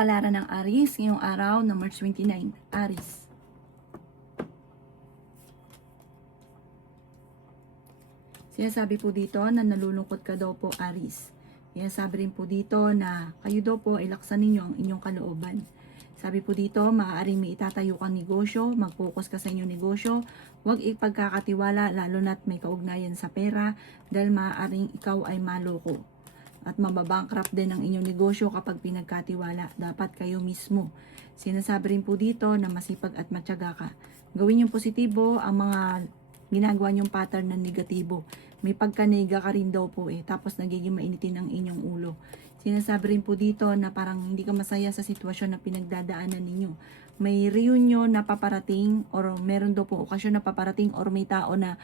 Kapalaran ng Aries ngayong araw ng March 29. Aries. Sinasabi po dito na nalulungkot ka daw po, Aries. Sinasabi rin po dito na kayo daw po ay laksan ninyo ang inyong kalooban. Sabi po dito, maaaring may itatayo kang negosyo, mag-focus ka sa inyong negosyo, huwag ipagkakatiwala lalo na't may kaugnayan sa pera dahil maaaring ikaw ay maloko. At mababankrupt din ang inyong negosyo kapag pinagkatiwala. Dapat kayo mismo. Sinasabi rin po dito na masipag at matyaga ka. Gawin yung positibo ang mga ginagawa niyong pattern na negatibo. May pagkanega ka rin daw po tapos nagiging mainitin ang inyong ulo. Sinasabi rin po dito na parang hindi ka masaya sa sitwasyon na pinagdadaanan ninyo. May reunion na paparating or meron daw po okasyon na paparating or may tao na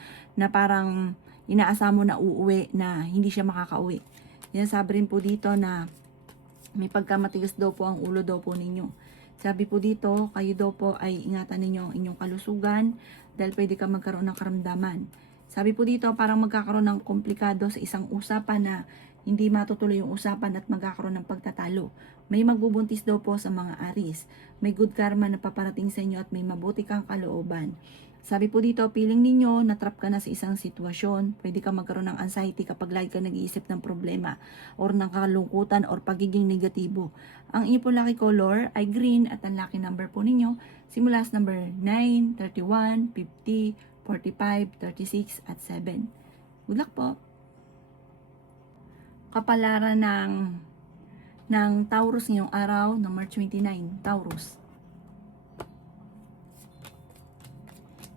parang inaasam mo na uuwi na hindi siya makakauwi. Sinasabi rin po dito na may pagkamatigas daw po ang ulo daw po ninyo. Sabi po dito, kayo daw po ay ingatan ninyo ang inyong kalusugan dahil pwede ka magkaroon ng karamdaman. Sabi po dito, parang magkakaroon ng komplikado sa isang usapan na hindi matutuloy yung usapan at magkakaroon ng pagtatalo. May magbubuntis daw po sa mga Aries. May good karma na paparating sa inyo at may mabuti kang kalooban. Sabi po dito, feeling ninyo, natrap ka na sa isang sitwasyon. Pwede ka magkaroon ng anxiety kapag lagi ka nag-iisip ng problema or ng kalungkutan or pagiging negatibo. Ang inyo po lucky color ay green at ang lucky number po ninyo simula sa number 9, 31, 50, 45, 36 at 7. Good luck po! Kapalaran ng Taurus ngayong araw ng March 29. Taurus.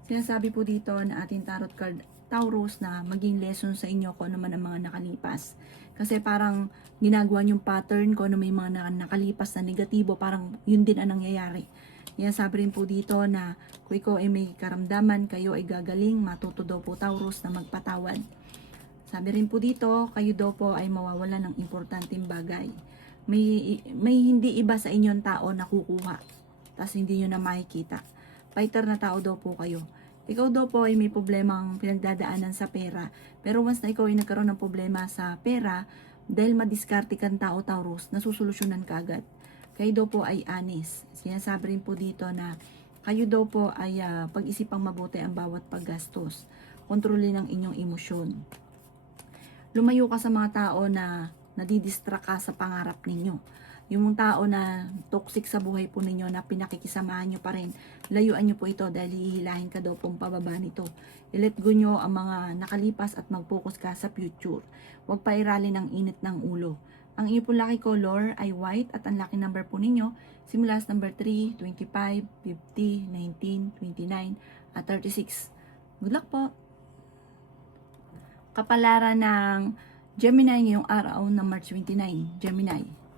Sinasabi po dito na ating tarot card Taurus na maging lesson sa inyo kung ano man ang mga nakalipas. Kasi parang ginagawa yung pattern ko na may mga nakalipas na negatibo, parang yun din ang nangyayari. Sinasabi rin po dito na kung ikaw ay may karamdaman, kayo ay gagaling, matuto daw po Taurus na magpatawad. Sabi rin po dito, kayo daw po ay mawawalan ng importanteng bagay. May hindi iba sa inyong tao na kukuha, tapos hindi nyo na makikita. Fighter na tao daw po kayo. Ikaw daw po ay may problemang pinagdadaanan sa pera. Pero once na ikaw ay nagkaroon ng problema sa pera, dahil madiskarte kang tao Taurus, nasusolusyonan ka agad. Kayo daw po ay honest. Sinasabi rin po dito na kayo daw po ay pag-isipang mabuti ang bawat paggastos. Kontrolin ang inyong emosyon. Lumayo ka sa mga tao na nadidistract ka sa pangarap ninyo. Yung tao na toxic sa buhay po ninyo na pinakikisamahan nyo pa rin, layuan nyo po ito dahil hihilahin ka daw pong pababa nito. I-let go nyo ang mga nakalipas at mag-focus ka sa future. Huwag pa irali ng init ng ulo. Ang iyo po lucky color ay white at ang lucky number po ninyo simula sa number 3, 25, 50, 19, 29 at 36. Good luck po! Kapalaran ng Gemini ngayong araw ng March 29. Gemini.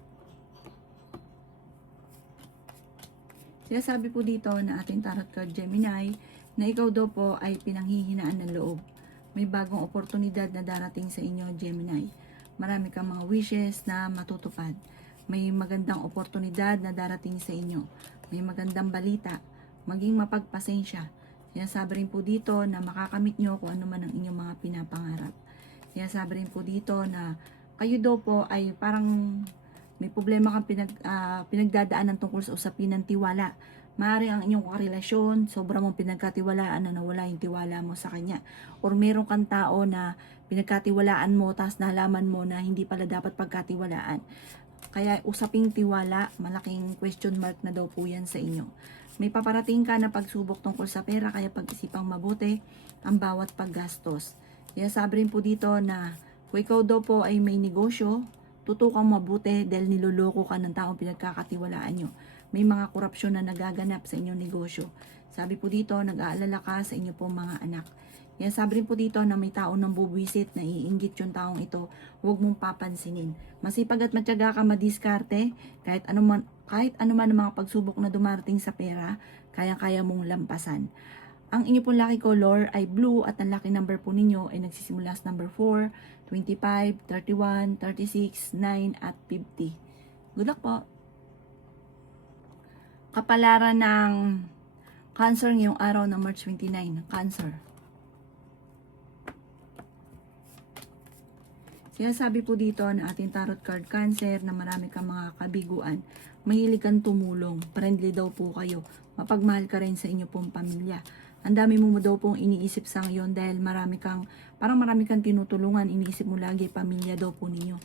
Sinasabi po dito na ating tarot card Gemini na ikaw daw po ay pinanghihinaan ng loob. May bagong oportunidad na darating sa inyo, Gemini. Marami kang mga wishes na matutupad. May magandang oportunidad na darating sa inyo. May magandang balita. Maging mapagpasensya. Sinasabi rin po dito na makakamit nyo kung ano man ang inyong mga pinapangarap. Sinasabi rin po dito na kayo daw po ay parang may problema kang pinagdadaanan tungkol sa usapin ng tiwala. Maaari ang inyong karelasyon, sobra mong pinagkatiwalaan na nawala yung tiwala mo sa kanya. Or meron kang tao na pinagkatiwalaan mo, tapos nalaman mo na hindi pala dapat pagkatiwalaan. Kaya usaping tiwala, malaking question mark na daw po yan sa inyo. May paparating ka na pagsubok tungkol sa pera, kaya pag-isipang mabuti ang bawat paggastos. Kaya sabi rin po dito na kung ikaw daw po ay may negosyo, tutukang mabuti dahil niloloko ka ng taong pinagkakatiwalaan nyo. May mga korupsyon na nagaganap sa inyong negosyo. Sabi po dito, nag-aalala ka sa inyo pong mga anak. Yan, sabi rin po dito na may taong nang bubuwisit na iinggit yung taong ito, huwag mong papansinin. Masipag at matyaga ka madiskarte, kahit anuman ang mga pagsubok na dumarating sa pera, kaya-kaya mong lampasan. Ang inyo pong lucky color ay blue at ang lucky number po ninyo ay nagsisimula sa number 4, 25, 31, 36, 9 at 50. Good luck po! Kapalaran ng Cancer ngayong araw ng March 29. Cancer. Sinasabi po dito na ating tarot card Cancer na marami kang mga kabiguan, mahilig kang tumulong, friendly daw po kayo, mapagmahal ka rin sa inyo pong pamilya. Ang dami mo daw pong iniisip sa ngayon dahil parang marami kang tinutulungan, iniisip mo lagi pamilya daw po ninyo.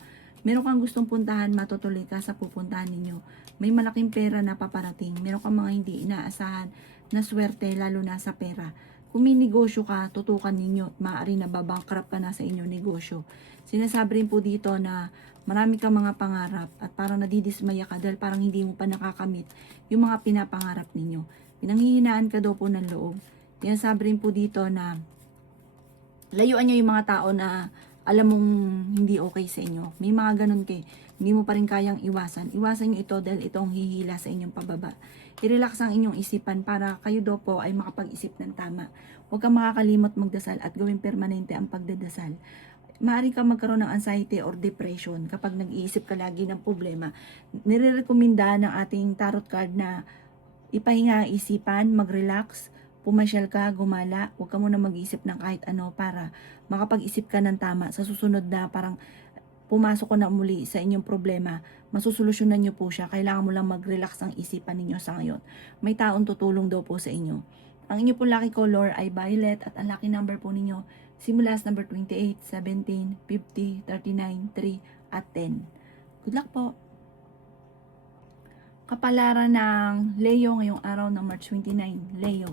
Meron kang gustong puntahan, matutuloy ka sa pupuntahan ninyo. May malaking pera na paparating, meron kang mga hindi inaasahan na swerte lalo na sa pera. Kung may negosyo ka, tutukan ninyo at maaari na babankrupt ka na sa inyong negosyo. Sinasabi rin po dito na marami kang mga pangarap at parang nadidismaya ka dahil parang hindi mo pa nakakamit yung mga pinapangarap ninyo. Pinanghihinaan ka daw po ng loob. Sinasabi rin po dito na layuan nyo yung mga tao na alam mong hindi okay sa inyo. May mga ganun kay, hindi mo pa rin kayang iwasan. Iwasan nyo ito dahil ito ang hihila sa inyong pababa. I-relax ang inyong isipan para kayo daw po ay makapag-isip ng tama. Huwag kang makakalimot magdasal at gawing permanente ang pagdadasal. Maaari ka magkaroon ng anxiety or depression kapag nag-iisip ka lagi ng problema. Nire-recommenda ng ating tarot card na ipahinga ang isipan, mag-relax, pumasyal ka, gumala, huwag ka muna mag-iisip ng kahit ano para makapag-isip ka ng tama sa susunod na parang pumasok ko na muli sa inyong problema, masusolusyonan nyo po siya. Kailangan mo lang mag-relax ang isipan ninyo sa ngayon. May taong tutulong daw po sa inyo. Ang inyo po lucky color ay violet at ang lucky number po ninyo simula sa number 28, 17, 50, 39, 3 at 10. Good luck po! Kapalaran ng Leo ngayong araw ng March 29, Leo.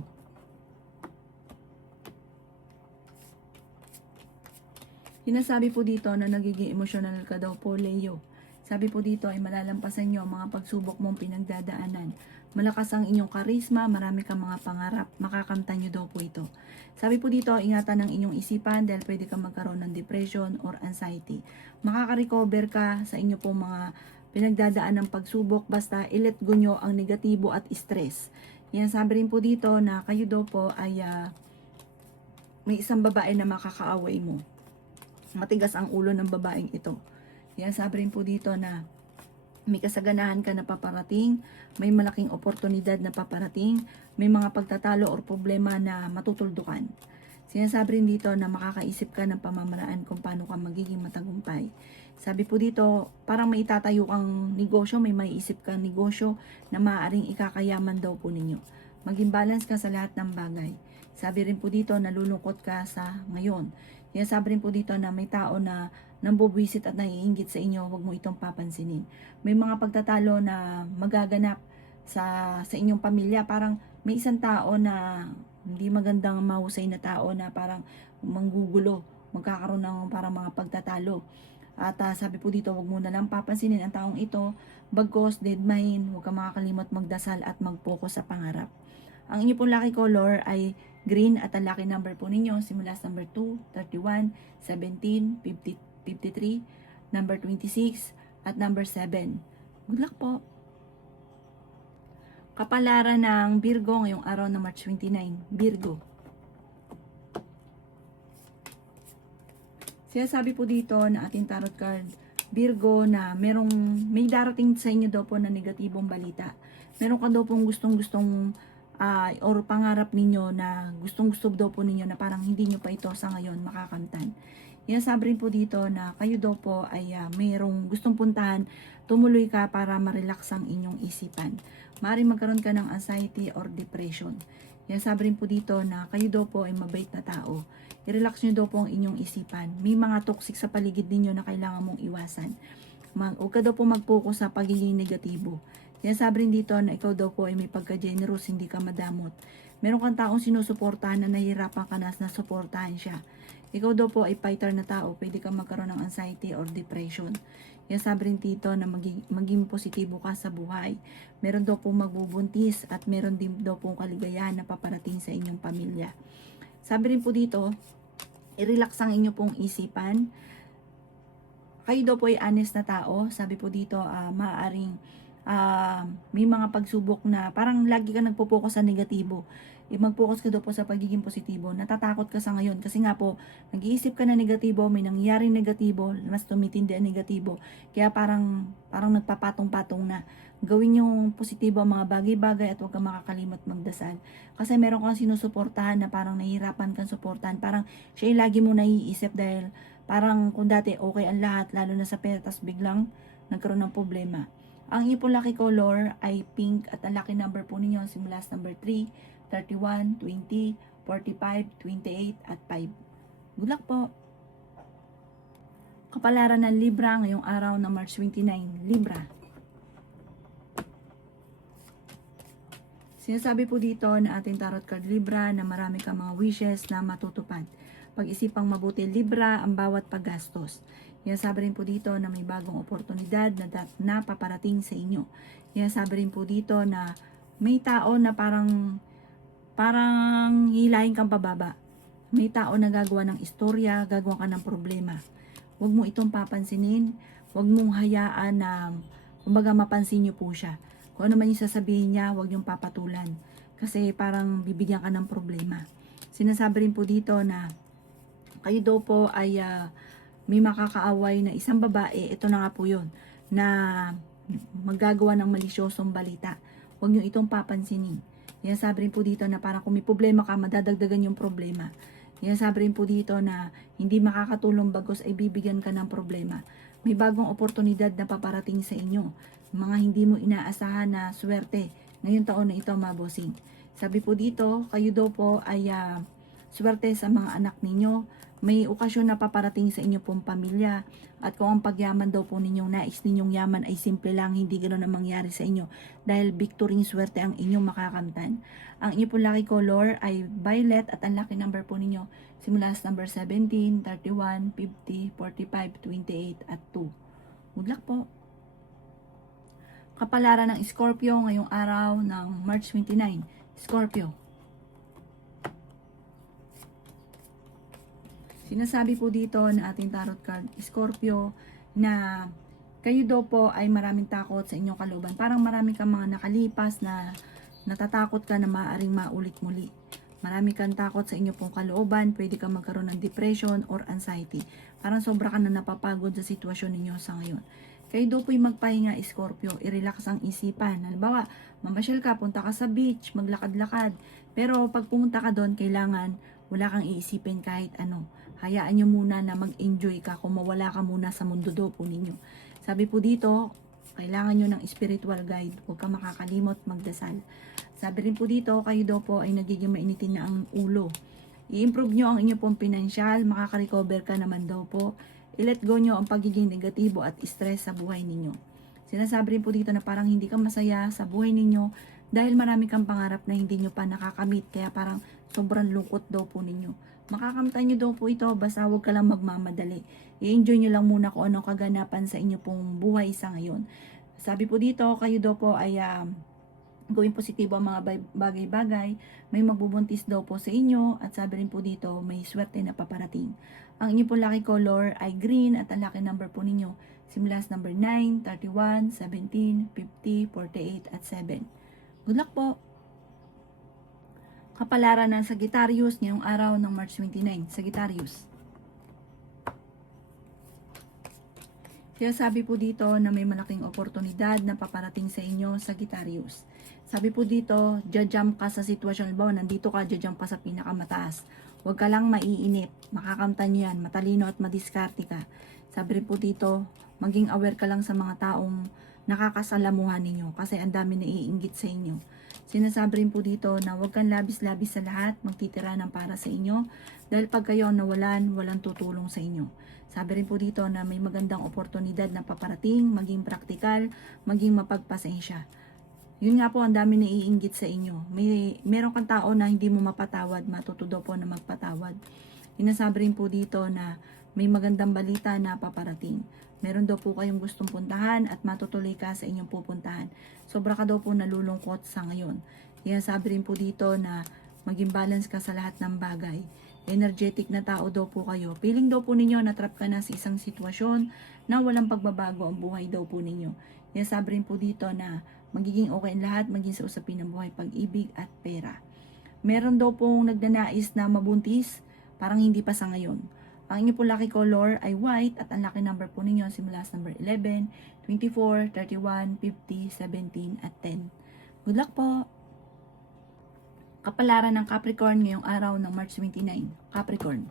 Sinasabi po dito na nagiging emotional ka daw po, Leo. Sabi po dito ay malalampasan nyo ang mga pagsubok mong pinagdadaanan. Malakas ang inyong karisma, marami kang mga pangarap, makakamtan nyo daw po ito. Sabi po dito, ingatan ang inyong isipan dahil pwede kang magkaroon ng depression or anxiety. Makaka-recover ka sa inyo po mga pinagdadaan ng pagsubok, basta i-let go nyo ang negatibo at stress. Yan, sabi rin po dito na kayo daw po ay may isang babae na makakaaway mo. Matigas ang ulo ng babaeng ito. Yan, sabi rin po dito na may kasaganahan ka na paparating, may malaking oportunidad na paparating, may mga pagtatalo or problema na matutuldukan. Sinasabi rin dito na makakaisip ka ng pamamaraan kung paano ka magiging matagumpay. Sabi po dito, parang may itatayo kang negosyo, may maiisip kang negosyo na maaaring ikakayaman daw po ninyo. Maging balance ka sa lahat ng bagay. Sabi rin po dito, nalulungkot ka sa ngayon. Yan, sabi rin po dito na may tao na nambubwisit at naiinggit sa inyo, huwag mo itong papansinin. May mga pagtatalo na magaganap sa inyong pamilya. Parang may isang tao na hindi magandang mahusay na tao na parang manggugulo, magkakaroon ng parang mga pagtatalo. At sabi po dito, huwag mo na lang papansinin ang taong ito, bagkos, deadmine, huwag kang makakalimot magdasal at mag-focus sa pangarap. Ang inyo pong lucky color ay green at ang lucky number po ninyo simula sa number 2, 31, 17, 50, 53, number 26 at number 7. Good luck po! Kapalaran ng Virgo ngayong araw ng March 29, Virgo. Sinasabi po dito na ating tarot card, Virgo, na may darating sa inyo daw po na negatibong balita. Meron ka daw pong gustong-gustong or pangarap ninyo na gustong-gusto daw po ninyo na parang hindi nyo pa ito sa ngayon makakamtan. Yan, sabi rin po dito na kayo daw po ay mayroong gustong puntahan, tumuloy ka para ma-relax ang inyong isipan. Maaaring magkaroon ka ng anxiety or depression. Yan, sabi rin po dito na kayo daw po ay mabait na tao. I-relax nyo daw po ang inyong isipan. May mga toxic sa paligid ninyo na kailangan mong iwasan. Huwag ka daw po mag-focus sa pagiging negatibo. Yan, sabi rin dito na ikaw daw po ay may pagka-generous, hindi ka madamot. Meron kang taong sinusuportahan na nahihirapan ka na suportahan siya. Ikaw daw po ay fighter na tao, pwede kang magkaroon ng anxiety or depression. Yan, sabi rin dito na maging positibo ka sa buhay. Meron daw po magbubuntis at meron din daw po kaligayahan na paparating sa inyong pamilya. Sabi rin po dito, i-relax ang inyo pong isipan. Kayo daw po ay honest na tao. Sabi po dito, maaaring may mga pagsubok na parang lagi ka nagpo-focus sa negatibo. Mag-focus ka daw po sa pagiging positibo. Natatakot ka sa ngayon kasi nga po nag-iisip ka na negatibo, may nangyaring negatibo, mas tumitindi ang negatibo. Kaya parang nagpapatong-patong na. Gawin yung positibo ang mga bagay-bagay at huwag kang makakalimot magdasal. Kasi meron kang sinusuportahan na parang nahihirapan kang suportahan. Parang siya yung lagi mo naiisip dahil Parang kung dati okay ang lahat, lalo na sa pera, tas biglang nagkaroon ng problema. Ang inyong pong lucky color ay pink at ang lucky number po ninyo simula sa number 3, 31, 20, 45, 28 at 5. Good luck po! Kapalaran ng Libra ngayong araw ng March 29. Libra. Sinasabi po dito na ating tarot card Libra na marami kang mga wishes na matutupad. Pag-isipang mabuti Libra ang bawat paggastos. Sinasabi rin po dito na may bagong oportunidad na paparating sa inyo. Sinasabi rin po dito na may tao na parang hilahin kang pababa. May tao na gagawa ng istorya, gagawa ka ng problema. Huwag mo itong papansinin, huwag mong hayaan na kumbaga mapansin niyo po siya. Kung ano man yung sasabihin niya, huwag niyong papatulan. Kasi parang bibigyan ka ng problema. Sinasabi rin po dito na kayo daw po ay may makakaaway na isang babae, ito na nga po yun, na maggagawa ng malisyosong balita. Huwag niyo itong papansinin. Sinasabi rin po dito na parang kung may problema ka, madadagdagan yung problema. Sinasabi rin po dito na hindi makakatulong bagos ay bibigyan ka ng problema. May bagong oportunidad na paparating sa inyo. Mga hindi mo inaasahan na swerte ngayong taon na ito, mabosing. Sabi po dito, kayo daw po ay swerte sa mga anak ninyo. May okasyon na paparating sa inyo pong pamilya. At kung ang pagyaman daw po ninyong nais ninyong yaman ay simple lang, hindi ganoon ang mangyari sa inyo. Dahil victory swerte ang inyong makakamtan. Ang inyong pong lucky color ay violet at ang lucky number po ninyo simula sa number 17, 31, 50, 45, 28 at 2. Good luck po! Kapalaran ng Scorpio ngayong araw ng March 29. Scorpio. Sinasabi po dito na ating tarot card Scorpio na kayo daw po ay maraming takot sa inyong kalooban. Parang marami kang mga nakalipas na natatakot ka na maaaring maulit muli. Marami kang takot sa inyong pong kalooban, pwede kang magkaroon ng depression or anxiety. Parang sobra ka na napapagod sa sitwasyon ninyo sa ngayon. Kayo daw po'y magpahinga, Scorpio, i-relax ang isipan. Halimbawa, mamasyal ka, punta ka sa beach, maglakad-lakad. Pero pag pumunta ka doon, kailangan wala kang iisipin kahit ano. Hayaan nyo muna na mag-enjoy ka kung mawala ka muna sa mundo daw po ninyo. Sabi po dito, kailangan nyo ng spiritual guide. Huwag kang makakalimot magdasal. Sabi rin po dito, kayo daw po ay nagiging mainitin na ang ulo. I-improve nyo ang inyong pong pinansyal, makaka-recover ka naman daw po. I-let go nyo ang pagiging negatibo at stress sa buhay ninyo. Sinasabi rin po dito na parang hindi ka masaya sa buhay ninyo dahil marami kang pangarap na hindi nyo pa nakakamit. Kaya parang sobrang lungkot daw po ninyo. Makakamtan nyo daw po ito, basta huwag ka lang magmamadali. I-enjoy nyo lang muna kung anong kaganapan sa inyo pong buhay sa ngayon. Sabi po dito, kayo daw po ay gawing positibo ang mga bagay-bagay, may magbubuntis daw po sa inyo, at sabi rin po dito, may swerte na paparating. Ang inyo po lucky color ay green at ang lucky number po ninyo, simula sa number 9, 31, 17, 50, 48 at 7. Good luck po! Kapalaran ng Sagittarius ngayong araw ng March 29. Sagittarius. Sabi po dito na may malaking oportunidad na paparating sa inyo, Sagittarius. Sabi po dito, jajump ka sa sitwasyon. Halimbawa, nandito ka, jajump ka sa pinakamataas. Huwag ka lang maiinip. Makakamtan nyo yan. Matalino at madiskarte ka. Sabi rin po dito, maging aware ka lang sa mga taong nakakasalamuhan ninyo. Kasi ang dami na iinggit sa inyo. Sinasabi rin po dito na huwag kang labis-labis sa lahat. Magtitira ng para sa inyo. Dahil pag kayo nawalan, walang tutulong sa inyo. Sabi rin po dito na may magandang oportunidad na paparating, maging praktikal, maging mapagpasensya. Yun nga po, ang dami na iinggit sa inyo. Meron kang tao na hindi mo mapatawad, matuto daw po na magpatawad. Sinasabi rin po dito na may magandang balita na paparating. Meron daw po kayong gustong puntahan at matutuloy ka sa inyong pupuntahan. Sobra ka daw po nalulungkot sa ngayon. Sinasabi rin po dito na maging balance ka sa lahat ng bagay. Energetic na tao daw po kayo. Feeling daw po ninyo na trap ka na sa isang sitwasyon na walang pagbabago ang buhay daw po ninyo. Sinasabi rin po dito na magiging okay ang lahat, maging sa usapin ng buhay, pag-ibig at pera. Meron daw pong nagnanais na mabuntis, parang hindi pa sa ngayon. Ang inyo po lucky color ay white at ang lucky number po ninyo simula sa number 11, 24, 31, 50, 17 at 10. Good luck po! Kapalaran ng Capricorn ngayong araw ng March 29. Capricorn.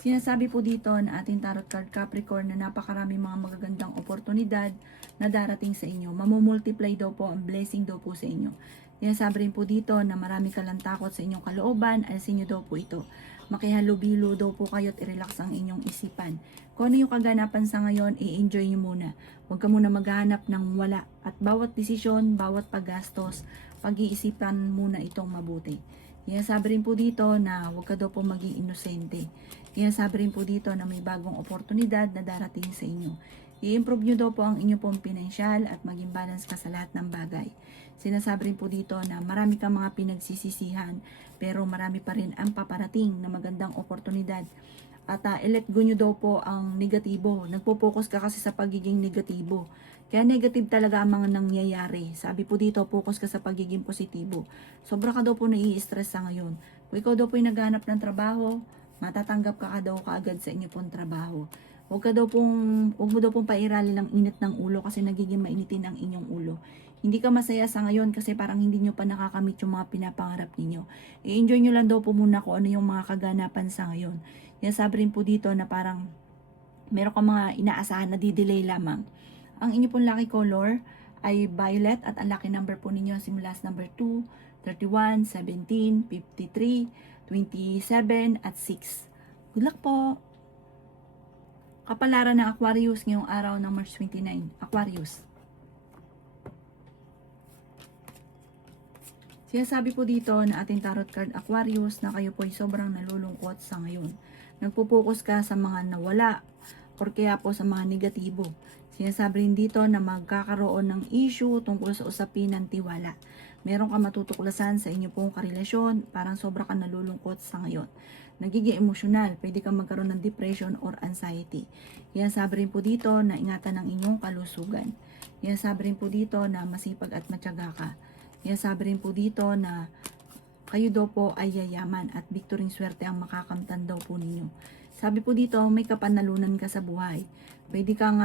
Sinasabi po dito na ating tarot card Capricorn na napakarami mga magagandang oportunidad na darating sa inyo. Mamumultiply daw po ang blessing daw po sa inyo. Sinasabi rin po dito na marami ka lang takot sa inyong kalooban, alisin nyo daw po ito. Makihalubilo daw po kayo at i-relax ang inyong isipan. Kung ano yung kaganapan sa ngayon, i-enjoy nyo muna. Huwag ka muna maghanap ng wala. At bawat desisyon, bawat paggastos, pag-iisipan muna itong mabuti. Sinasabi rin po dito na huwag ka daw po maging inosente. Sinasabi rin po dito na may bagong oportunidad na darating sa inyo. I-improve nyo daw po ang inyo pong pinansyal at maging balance ka sa lahat ng bagay. Sinasabi rin po dito na marami kang mga pinagsisisihan pero marami pa rin ang paparating na magandang oportunidad. At i-let go nyo daw po ang negatibo. Nagpo-focus ka kasi sa pagiging negatibo. Kaya negative talaga ang mga nangyayari. Sabi po dito, focus ka sa pagiging positibo. Sobra ka daw po nai-stress sa ngayon. Kung ikaw daw po yung naghanap ng trabaho, matatanggap ka daw kaagad sa inyo pong trabaho. Huwag mo daw pong pairali ng init ng ulo kasi nagiging mainitin ang inyong ulo. Hindi ka masaya sa ngayon kasi parang hindi nyo pa nakakamit yung mga pinapangarap ninyo. I-enjoy nyo lang daw po muna kung ano yung mga kaganapan sa ngayon. Yan sabi rin po dito na parang meron ka mga inaasahan na di-delay lamang. Ang inyo pong lucky color ay violet at ang lucky number po ninyo simula sa number 2, 31, 17, 53, 27 at 6. Good luck po! Kapalaran ng Aquarius ngayong araw ng March 29. Aquarius. Sinasabi po dito na ating tarot card Aquarius na kayo po ay sobrang nalulungkot sa ngayon. Nagpo-focus ka sa mga nawala or kaya po sa mga negatibo. Sinasabi rin dito na magkakaroon ng issue tungkol sa usapin ng tiwala. Meron ka matutuklasan sa inyo pong karelasyon, parang sobra ka nalulungkot sa ngayon. Nagiging emosyonal, pwede kang magkaroon ng depression or anxiety. Yan sabi rin po dito na ingatan ng inyong kalusugan. Yan sabi rin po dito na masipag at matyaga ka. Yan sabi rin po dito na kayo daw po ay yayaman at biktoring swerte ang makakamtan daw po ninyo. Sabi po dito, may kapanalunan ka sa buhay. Pwede kang,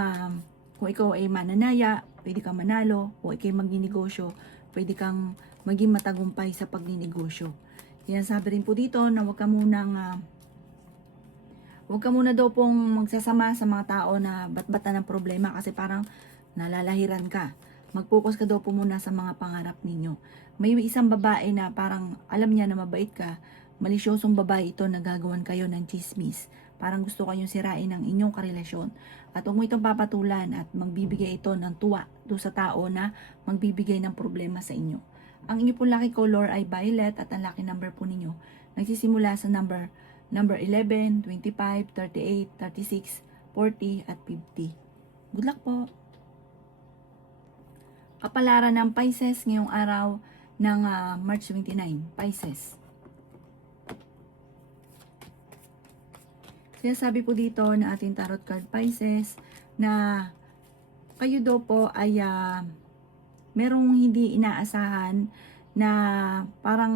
kung ikaw ay mananaya, pwede kang manalo. Kung ikaw ay magninegosyo, pwede kang maging matagumpay sa pagninegosyo. Yan sabi rin po dito na huwag ka muna daw pong magsasama sa mga tao na batbatan ng problema kasi parang nalalahiran ka. Mag-focus ka daw po muna sa mga pangarap ninyo. May isang babae na parang alam niya na mabait ka, malisyosong babae ito na gagawan kayo ng chismis. Parang gusto kayong sirain ang inyong karelasyon. At huwag mo itong papatulan at magbibigay ito ng tuwa doon sa tao na magbibigay ng problema sa inyo. Ang inyo pong lucky color ay violet at ang lucky number po ninyo nagsisimula sa number 11, 25, 38, 36, 40 at 50. Good luck po! Kapalaran ng Pisces ngayong araw ng March 29. Pisces. Sinasabi po dito na ating tarot card Pisces na kayo daw po ay merong hindi inaasahan na parang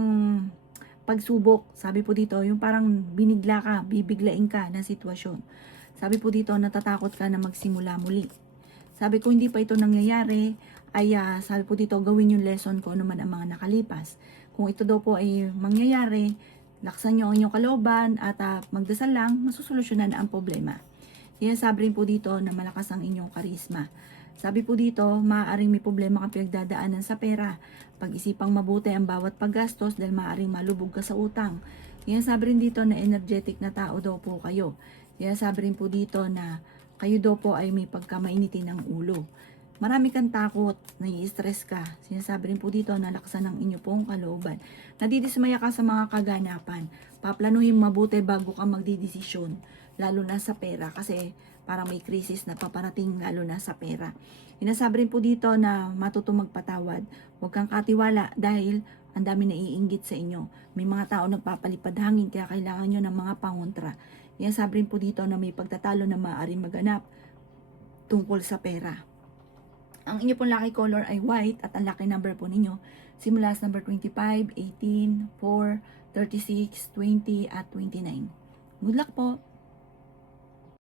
pagsubok. Sabi po dito, yung parang binigla ka, bibiglain ka na sitwasyon. Sabi po dito, natatakot ka na magsimula muli. Sabi ko, hindi pa ito nangyayari, ay sabi po dito, gawin yung lesson ko ano man ang mga nakalipas. Kung ito daw po ay mangyayari, laksan nyo ang inyong kalooban at magdasal lang, masusolusyonan ang problema. Kaya sabi rin po dito na malakas ang inyong karisma. Sabi po dito, maaaring may problema kang pinagdadaanan sa pera. Pag-isipang mabuti ang bawat paggastos dahil maaaring malubog ka sa utang. Kaya sabi rin dito na energetic na tao daw po kayo. Kaya sabi rin po dito na kayo daw po ay may pagkamainitin ng ulo. Marami kang takot, nai-stress ka. Sinasabi rin po dito na laksan ng inyo pong kalooban. Nadidismaya ka sa mga kaganapan. Paplanuhin mabuti bago ka magdidesisyon. Lalo na sa pera kasi parang may krisis na paparating lalo na sa pera. Sinasabi rin po dito na matutong magpatawad. Huwag kang katiwala dahil ang dami naiinggit sa inyo. May mga tao nagpapalipad hangin kaya kailangan nyo ng mga pangontra. Sinasabi rin po dito na may pagtatalo na maaaring maganap tungkol sa pera. Ang inyo pong lucky color ay white at ang lucky number po ninyo simula sa number 25, 18, 4, 36, 20 at 29. Good luck po!